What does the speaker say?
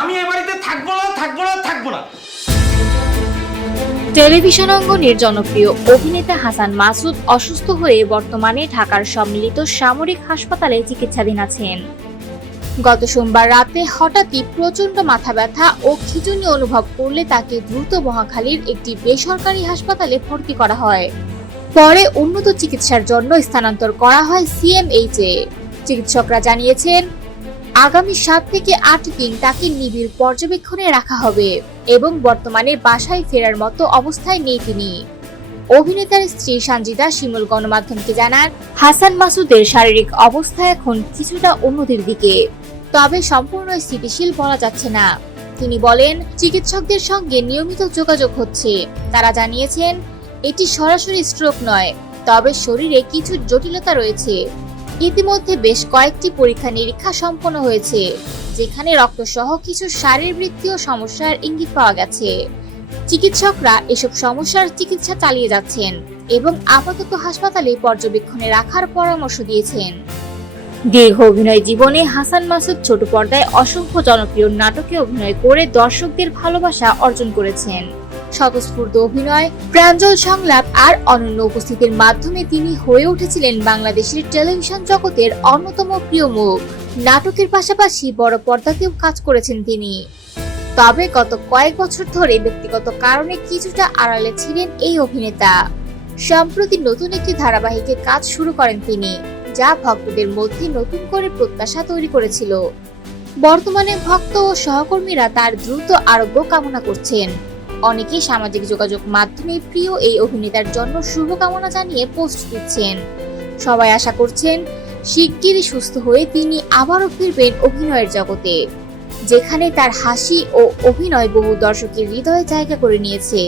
আমি বাড়িতে থাকব না থাকব না থাকব না। টেলিভিশন অঙ্গনের জনপ্রিয় অভিনেতা হাসান মাসুদ অসুস্থ হয়ে বর্তমানে ঢাকার সম্মিলিত সামরিক হাসপাতালে চিকিৎসাধীন আছেন। গত সোমবার রাতে হঠাৎই প্রচণ্ড মাথা ব্যথা ও খিচুনি অনুভব করলে তাকে দ্রুত মহাখালীর একটি বেসরকারি হাসপাতালে ভর্তি করা হয়। পরে উন্নত চিকিৎসার জন্য স্থানান্তর করা হয় সিএমএইচ। চিকিৎসকরা জানিয়েছেন আগামী সাত থেকে আট দিন তাকে নিবিড় পর্যবেক্ষণে রাখা হবে এবং বর্তমানে বাসায় ফেরার মতো অবস্থায় নেই তিনি। অভিনেতার স্ত্রী সঞ্জিদা শিমুল গণমাধ্যমকে জানান, হাসান মাসুদের শারীরিক অবস্থা এখন কিছুটা উন্নতির দিকে, তবে সম্পূর্ণ স্থিতিশীল বলা যাচ্ছে না। তিনি বলেন, চিকিৎসকদের সঙ্গে নিয়মিত যোগাযোগ হচ্ছে। তারা জানিয়েছেন, এটি সরাসরি স্ট্রোক নয়, তবে শরীরে কিছু জটিলতা রয়েছে। ইতিমধ্যে বেশ কয়েকটি পরীক্ষা নিরীক্ষা সম্পন্ন হয়েছে, যেখানে রক্তসহ কিছু শারীরবৃত্তীয় সমস্যার ইঙ্গিত পাওয়া গেছে। চিকিৎসকরা এসব সমস্যার চিকিৎসা চালিয়ে যাচ্ছেন এবং আপাতত হাসপাতালে পর্যবেক্ষণে রাখার পরামর্শ দিয়েছেন। দীর্ঘ অভিনয় জীবনে হাসান মাসুদ ছোট পর্দায় অসংখ্য জনপ্রিয় নাটকে অভিনয় করে দর্শকদের ভালোবাসা অর্জন করেছেন। স্বতঃস্ফূর্ত অভিনয়, প্রাঞ্জল সংলাপ আর অনন্য উপস্থিতির মাধ্যমে তিনি হয়ে উঠেছিলেন বাংলাদেশের টেলিভিশন জগতের অন্যতম প্রিয় মুখ। নাটকের পাশাপাশি বড় পর্দাতেও কাজ করেছেন তিনি। তবে গত কয়েক বছর ধরে ব্যক্তিগত কারণে কিছুটা আড়ালে ছিলেন এই অভিনেতা। সম্প্রতি নতুন একটি ধারাবাহিকে কাজ শুরু করেন তিনি, যা ভক্তদের মধ্যে নতুন করে প্রত্যাশা তৈরি করেছিল। বর্তমানে ভক্ত ও সহকর্মীরা তার দ্রুত আরোগ্য কামনা করছেন। অনেকেই সামাজিক যোগাযোগ মাধ্যমে প্রিয় এই অভিনেতার জন্য শুভকামনা জানিয়ে পোস্ট দিচ্ছেন। সবাই আশা করছেন শিগগিরই সুস্থ হয়ে তিনি আবারও ফিরবেন অভিনয়ের জগতে, যেখানে তার হাসি ও অভিনয় বহু দর্শকের হৃদয়ে জায়গা করে নিয়েছে।